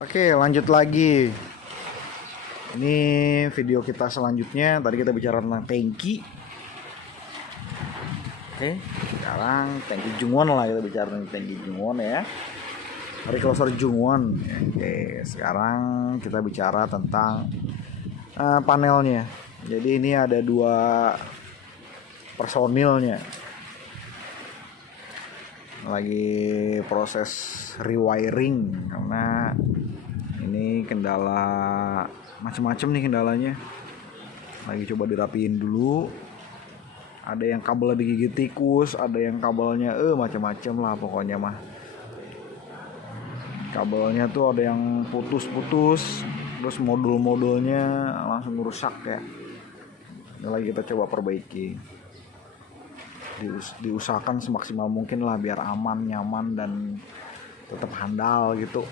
Oke, lanjut lagi. Ini video kita selanjutnya. Tadi kita bicara tentang tangki. Oke, sekarang tangki Jungwon lah, kita bicara tentang tangki Jungwon ya. Recloser Jungwon. Oke, sekarang kita bicara tentang panelnya. Jadi ini ada dua personilnya. Lagi proses rewiring karena ini kendala macam-macam nih kendalanya. Lagi coba dirapiin dulu. Ada yang kabelnya digigit tikus, ada yang kabelnya macam-macam lah pokoknya mah. Kabelnya tuh ada yang putus-putus, terus modul-modulnya langsung rusak ya. Ini lagi kita coba perbaiki. Diusahakan semaksimal mungkin lah biar aman, nyaman dan tetap handal gitu.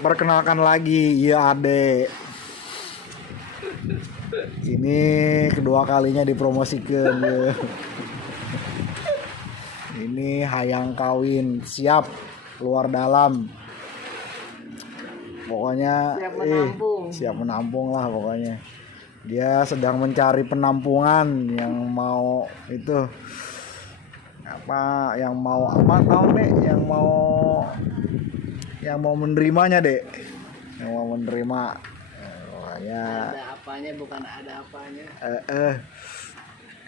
Perkenalkan lagi, ya adek. Ini kedua kalinya dipromosikan ya. Ini hayang kawin, siap luar dalam. Pokoknya siap menampung lah pokoknya. Dia sedang mencari penampungan yang mau itu apa, yang mau apa tahu nih, yang mau menerimanya dek, yang mau menerima. Pokoknya ada apanya bukan ada apanya.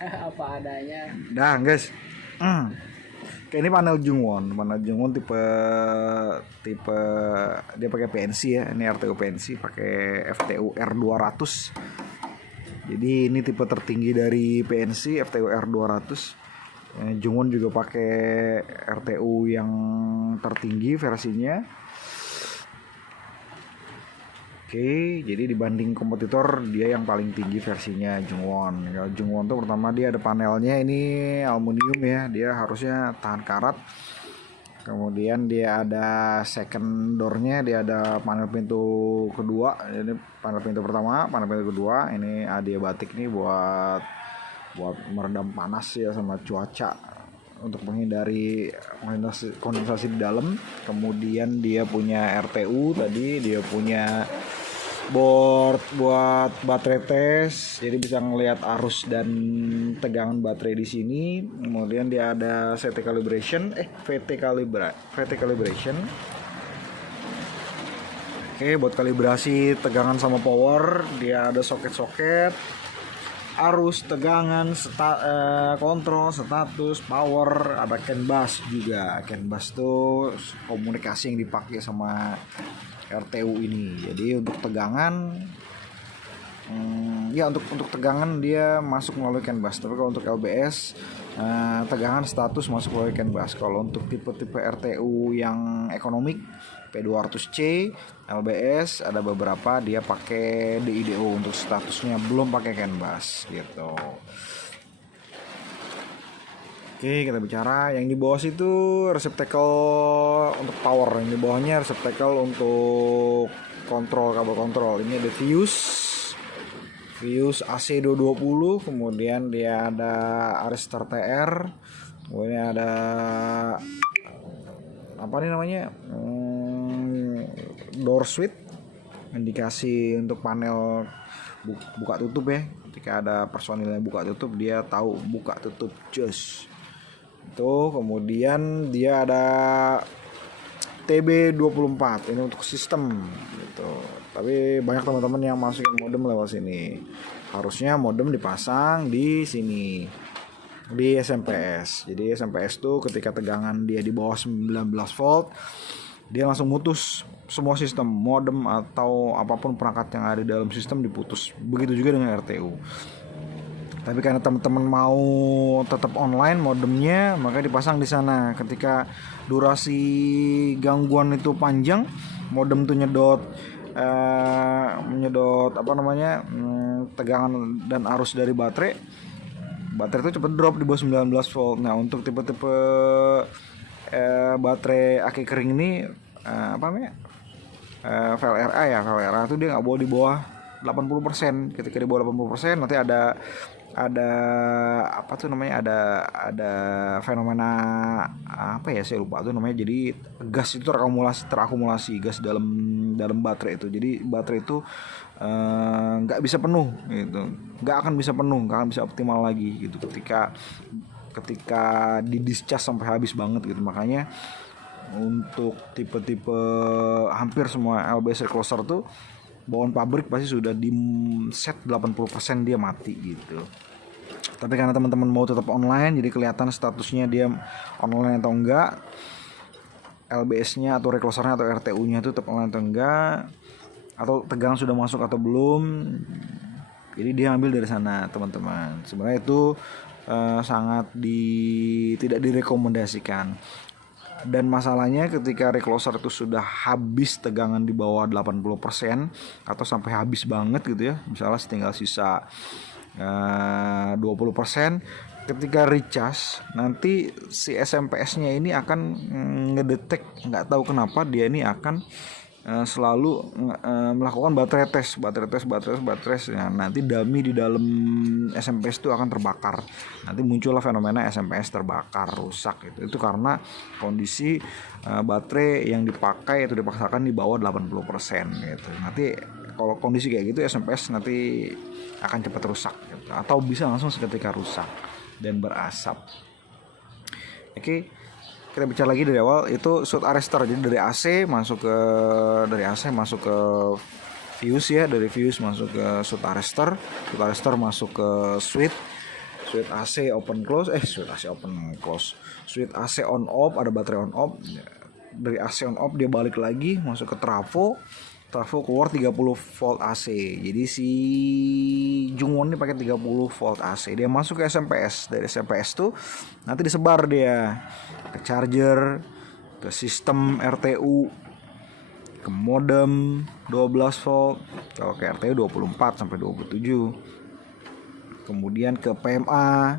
Apa adanya. Dah guys. Kayak ini panel Jungwon tipe dia pakai PNC ya. Ini RTU PNC pakai FTU R200. Jadi ini tipe tertinggi dari PNC, FTU R200. Jungwon juga pakai RTU yang tertinggi versinya. Oke, jadi dibanding kompetitor dia yang paling tinggi versinya Jungwon. Ya, Jungwon tuh pertama dia ada panelnya ini aluminium ya, dia harusnya tahan karat. Kemudian dia ada second door-nya, dia ada panel pintu kedua. Ini panel pintu pertama, panel pintu kedua. Ini adiabatik nih buat meredam panas ya sama cuaca, untuk menghindari kondensasi di dalam. Kemudian dia punya RTU tadi, dia punya board buat baterai tes, jadi bisa ngelihat arus dan tegangan baterai di sini. Kemudian dia ada VT calibration. Oke, buat kalibrasi tegangan sama power. Dia ada soket-soket, arus, tegangan, kontrol, status, power, ada CAN bus juga. CAN bus tuh komunikasi yang dipakai sama RTU ini. Jadi untuk tegangan untuk tegangan dia masuk melalui CAN bus. Tapi kalau untuk LBS tegangan status masuk melalui CAN bus. Kalau untuk tipe-tipe RTU yang ekonomik P200C LBS ada beberapa dia pakai DIDO untuk statusnya, belum pakai CAN bus gitu. Oke, kita bicara yang di bawah situ receptacle untuk power, yang di bawahnya receptacle untuk kontrol, kabel kontrol. Ini ada Vius AC220, kemudian dia ada Aristar TR, kemudian ada apa nih namanya, door switch, indikasi untuk panel buka tutup ya. Ketika ada personilnya buka tutup, dia tahu buka tutup just itu. Kemudian dia ada TB24 ini untuk sistem gitu. Tapi banyak teman-teman yang masukin modem lewat sini. Harusnya modem dipasang di sini di SMPS. Jadi SMPS tuh ketika tegangan dia di bawah 19 volt dia langsung mutus semua sistem, modem atau apapun perangkat yang ada di dalam sistem diputus. Begitu juga dengan RTU. Tapi karena teman-teman mau tetap online modemnya, maka dipasang di sana. Ketika durasi gangguan itu panjang, modem tuh menyedot tegangan dan arus dari baterai itu cepat drop di bawah 19 volt. Nah, untuk tipe-tipe baterai aki kering ini VLRA itu dia nggak boleh di bawah 80%. Ketika di bawah 80% nanti ada apa tuh namanya, ada fenomena apa ya, saya lupa tuh namanya. Jadi gas itu terakumulasi gas dalam baterai itu. Jadi baterai itu nggak bisa penuh gitu, nggak akan bisa optimal lagi gitu ketika di discharge sampai habis banget gitu. Makanya untuk tipe-tipe hampir semua LBS recloser tuh bawaan pabrik pasti sudah di set 80% dia mati gitu. Tapi karena teman-teman mau tetap online, jadi kelihatan statusnya dia online atau enggak, LBS-nya atau reclosernya atau RTU-nya itu tetap online atau enggak, atau tegangan sudah masuk atau belum. Jadi dia ambil dari sana teman-teman. Sebenarnya itu sangat tidak direkomendasikan. Dan masalahnya ketika recloser itu sudah habis tegangan di bawah 80% atau sampai habis banget gitu ya, misalnya tinggal sisa 20%, ketika recharge nanti si SMPS-nya ini akan ngedetek, nggak tahu kenapa dia ini akan selalu melakukan baterai tes. Nah, nanti dummy di dalam SMPS itu akan terbakar. Nanti muncullah fenomena SMPS terbakar, rusak gitu. Itu karena kondisi baterai yang dipakai itu dipaksakan di bawah 80% gitu. Nanti kalau kondisi kayak gitu SMPS nanti akan cepat rusak gitu. Atau bisa langsung seketika rusak dan berasap. Oke. Kita bicara lagi dari awal, itu shoot arrestor. Jadi dari AC masuk ke fuse ya, dari fuse masuk ke shoot arrestor masuk ke switch AC open close, switch AC on off, ada baterai on off. Dari AC on off dia balik lagi masuk ke trafo keluar 30 volt AC. Jadi si Jungwon ini pakai 30 volt AC. Dia masuk ke SMPS. Dari SMPS tuh nanti disebar dia ke charger, ke sistem RTU, ke modem 12 volt. Kalau ke RTU 24 sampai 27. Kemudian ke PMA.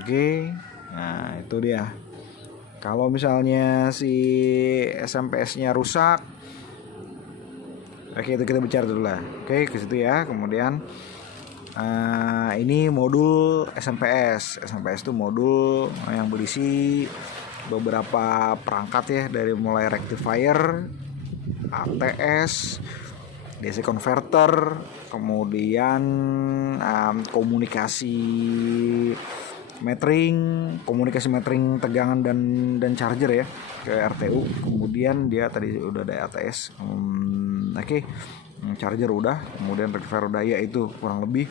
Oke. Nah, itu dia. Kalau misalnya si SMPS-nya rusak, oke, itu kita bicara dulu lah. Oke, ke situ ya. Kemudian ini modul SMPS. SMPS itu modul yang berisi beberapa perangkat ya, dari mulai rectifier, ATS, DC converter, kemudian komunikasi metering tegangan dan charger ya ke RTU. Kemudian dia tadi udah ada ATS, charger udah, kemudian rectifier udah. Ya itu kurang lebih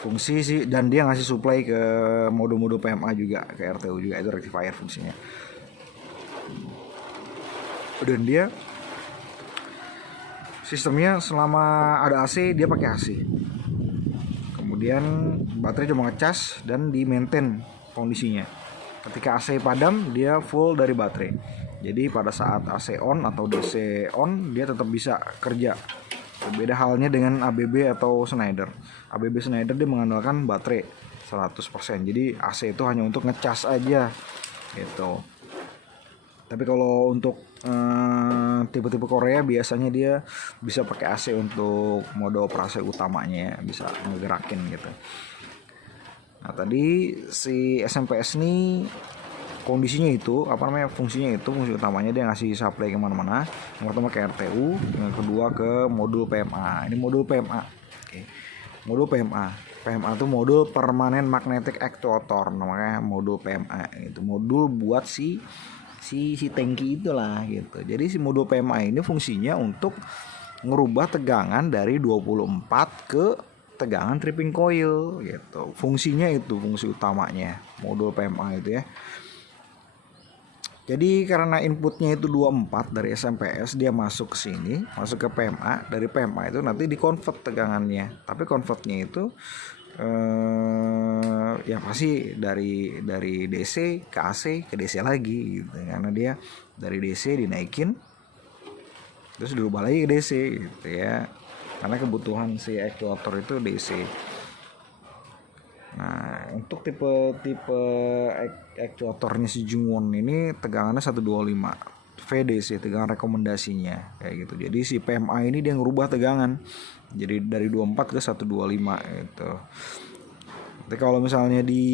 fungsi sih. Dan dia ngasih supply ke mode-mode PMA juga, ke RTU juga. Itu rectifier fungsinya. Dan dia sistemnya selama ada AC dia pakai AC. Kemudian baterai cuma ngecas dan di maintain kondisinya. Ketika AC padam dia full dari baterai. Jadi pada saat AC on atau DC on dia tetap bisa kerja. Beda halnya dengan ABB atau Schneider. ABB Schneider dia mengandalkan baterai 100%. Jadi AC itu hanya untuk ngecas aja gitu. Tapi kalau untuk tipe-tipe Korea biasanya dia bisa pakai AC untuk mode operasi utamanya ya, bisa ngegerakin gitu. Nah, tadi si SMPS ini kondisinya itu fungsi utamanya dia ngasih supply kemana-mana. Yang pertama ke RTU, yang kedua ke modul PMA. Ini modul PMA. Oke. Modul PMA itu modul permanent magnetic actuator, namanya modul PMA. Itu modul buat si tangki itulah gitu. Jadi si modul PMA ini fungsinya untuk ngerubah tegangan dari 24 ke tegangan tripping coil gitu. Fungsinya itu fungsi utamanya modul PMA itu ya. Jadi karena inputnya itu 24 dari SMPS, dia masuk ke sini, masuk ke PMA. Dari PMA itu nanti dikonvert tegangannya. Tapi konvertnya itu ya pasti dari DC ke AC ke DC lagi gitu. Karena dia dari DC dinaikin terus dirubah lagi ke DC gitu ya. Karena kebutuhan si actuator itu DC. Nah, untuk tipe actuatornya si Jungwon ini tegangannya 125. VDC, tegangan rekomendasinya kayak gitu. Jadi si PMA ini dia ngerubah tegangan jadi dari 24 ke 125 gitu. Tapi kalau misalnya di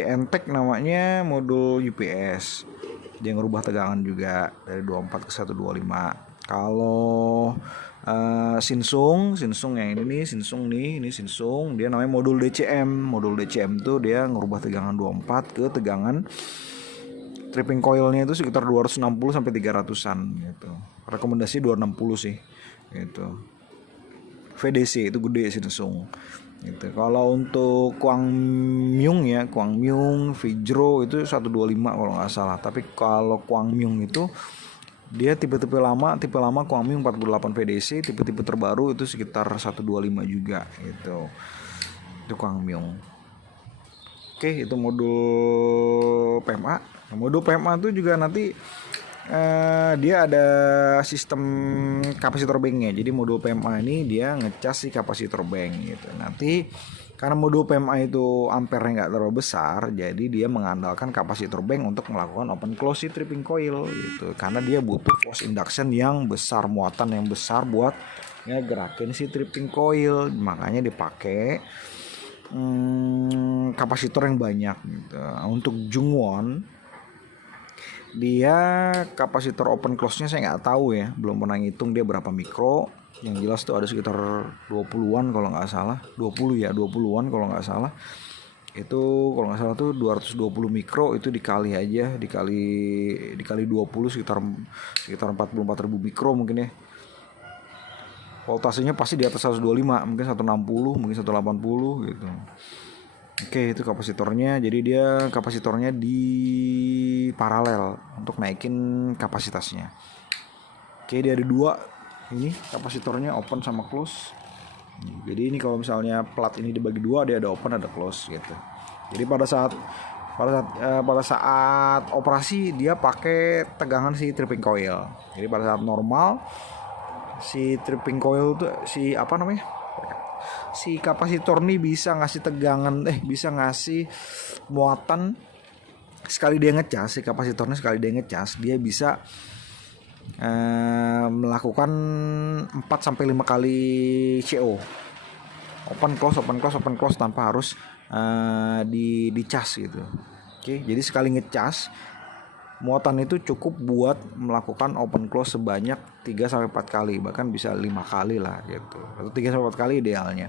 Entec namanya modul UPS, dia ngerubah tegangan juga dari 24 ke 125. Kalau Sinsung yang ini Sinsung, dia namanya modul DCM. Modul DCM tuh dia ngerubah tegangan 24 ke tegangan tripping coilnya itu sekitar 260 sampai 300-an gitu. Rekomendasi 260 sih gitu. VDC itu gede Sinsung gitu. Kalau untuk Kwangmyung Vijro itu 125 kalau nggak salah. Tapi kalau Kwangmyung itu dia tipe-tipe lama Kwangmyung 48 VDC, tipe-tipe terbaru itu sekitar 125 juga gitu. Itu Kwangmyung. Oke, itu modul PMA. Nah, modul PMA itu juga nanti dia ada sistem kapasitor banknya. Jadi modul PMA ini dia ngecas si kapasitor bank gitu. Nanti karena modul PMA itu ampernya nggak terlalu besar, jadi dia mengandalkan kapasitor bank untuk melakukan open close si tripping coil gitu. Karena dia butuh force induction yang besar, muatan yang besar buat ngegerakin si tripping coil. Makanya dipakai kapasitor yang banyak gitu. Untuk Jungwon dia kapasitor open close-nya saya nggak tahu ya, belum pernah ngitung dia berapa mikro. Yang jelas tuh ada sekitar 20-an kalau nggak salah, 20-an kalau nggak salah. Itu kalau nggak salah tuh 220 mikro itu dikali 20 sekitar 44.000 mikro mungkin ya. Voltasenya pasti di atas 125, mungkin 160, mungkin 180 gitu. Oke, itu kapasitornya. Jadi dia kapasitornya di paralel untuk naikin kapasitasnya. Oke, dia ada dua. Ini kapasitornya open sama close. Jadi ini kalau misalnya plat ini dibagi dua, dia ada open ada close gitu. Jadi pada saat operasi dia pakai tegangan si tripping coil. Jadi pada saat normal si tripping coil tuh si kapasitor nih bisa ngasih tegangan bisa ngasih muatan sekali dia ngecas. Si kapasitornya sekali dia ngecas dia bisa melakukan 4 sampai 5 kali CO, open close tanpa harus dicas gitu. Oke, jadi sekali ngecas muatan itu cukup buat melakukan open close sebanyak 3 sampai 4 kali, bahkan bisa 5 kali lah gitu. Atau 3 sampai 4 kali idealnya.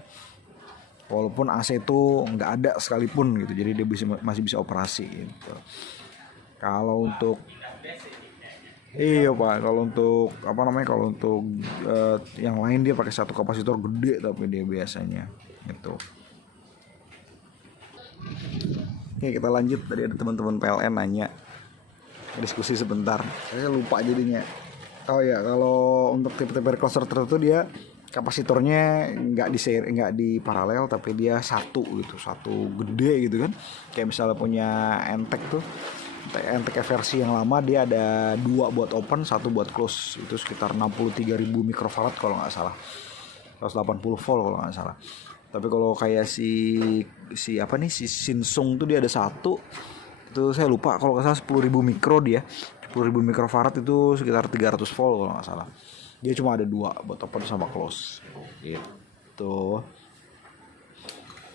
Walaupun AC itu nggak ada sekalipun gitu. Jadi dia masih bisa operasi gitu. Kalau untuk kalau untuk yang lain dia pakai satu kapasitor gede tapi dia biasanya gitu. Oke, kita lanjut. Tadi ada teman-teman PLN nanya, diskusi sebentar, saya lupa jadinya. Oh ya, kalau untuk tipe-tipe cluster tertentu dia kapasitornya nggak di paralel tapi dia satu gede gitu kan. Kayak misalnya punya Entec tuh, Entec versi yang lama dia ada 2 buat open, 1 buat close. Itu sekitar 63.000 mikrofarad kalau nggak salah, 180 volt kalau nggak salah. Tapi kalau kayak si Sinsung tuh dia ada 1, itu saya lupa kalau nggak salah 10.000 mikro, dia 10.000 mikrofarad itu sekitar 300 volt kalau nggak salah. Dia cuma ada 2 buat open sama close gitu.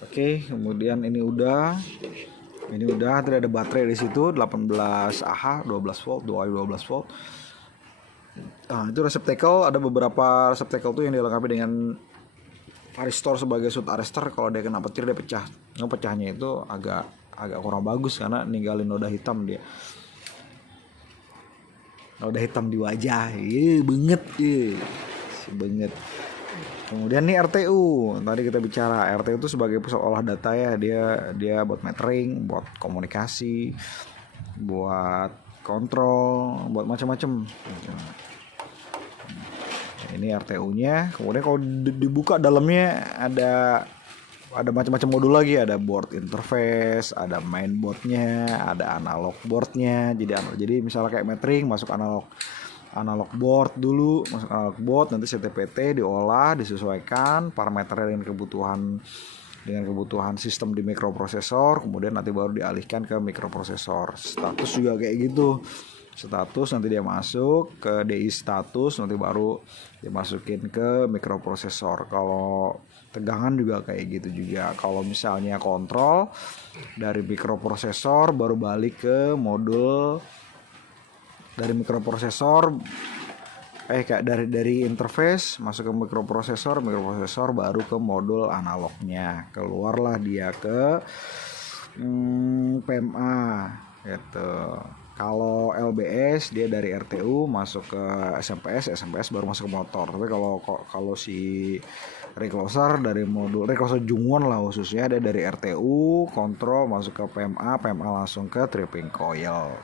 Oke, kemudian ini udah tadi ada baterai di situ 18 Ah 12 volt, 2 volt. Nah, itu receptacle, ada beberapa receptacle tuh yang dilengkapi dengan varistor sebagai shoot arrestor. Kalau dia kena petir dia pecah. Pecahnya itu agak kurang bagus karena ninggalin noda hitam dia. Noda hitam di wajah. Banget. Kemudian nih RTU. Tadi kita bicara RTU itu sebagai pusat olah data ya. Dia buat metering, buat komunikasi, buat kontrol, buat macam-macam. Ini RTU-nya. Kemudian kalau dibuka dalamnya ada macam-macam modul lagi. Ada board interface, ada mainboardnya, ada analog boardnya. Jadi misalnya kayak metering masuk analog board dulu, masuk analog board, nanti CTPT diolah, disesuaikan parameternya dengan kebutuhan sistem di mikroprosesor, kemudian nanti baru dialihkan ke mikroprosesor. Status juga kayak gitu. status, nanti dia masuk ke DI status, nanti baru dimasukin ke mikroprosesor. Kalau tegangan juga kayak gitu juga. Kalau misalnya kontrol dari mikroprosesor baru balik ke modul, dari mikroprosesor kayak dari interface masuk ke mikroprosesor baru ke modul analognya, keluarlah dia ke PMA gitu. Kalau LBS dia dari RTU masuk ke SMPS baru masuk ke motor. Tapi kalau si recloser dari modul recloser Jungwon lah khususnya, dia dari RTU kontrol masuk ke PMA langsung ke tripping coil.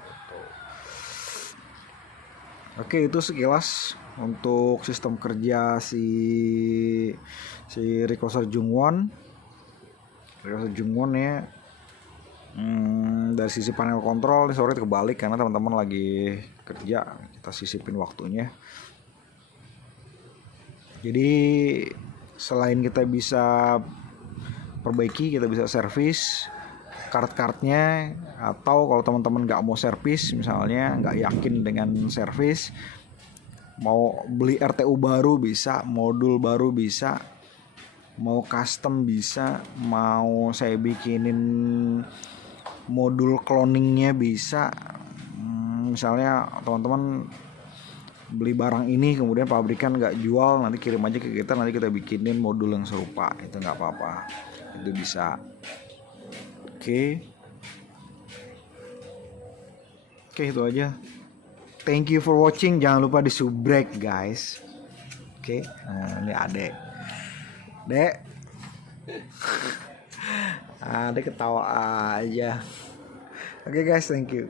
Oke, itu sekilas untuk sistem kerja si recloser Jungwon. Recloser Jungwon ya. Dari sisi panel kontrol, sorry kebalik karena teman-teman lagi kerja, kita sisipin waktunya. Jadi selain kita bisa perbaiki, kita bisa servis kart-kartnya, atau kalau teman-teman nggak mau servis, misalnya nggak yakin dengan servis, mau beli RTU baru bisa, modul baru bisa, mau custom bisa, mau saya bikinin modul cloningnya bisa. Misalnya teman-teman beli barang ini kemudian pabrikan nggak jual, nanti kirim aja ke kita, nanti kita bikinin modul yang serupa, itu nggak apa-apa, itu bisa. Oke, itu aja. Thank you for watching, jangan lupa di subrek guys. Oke, ini adek Adek ketawa aja. Oke guys, thank you.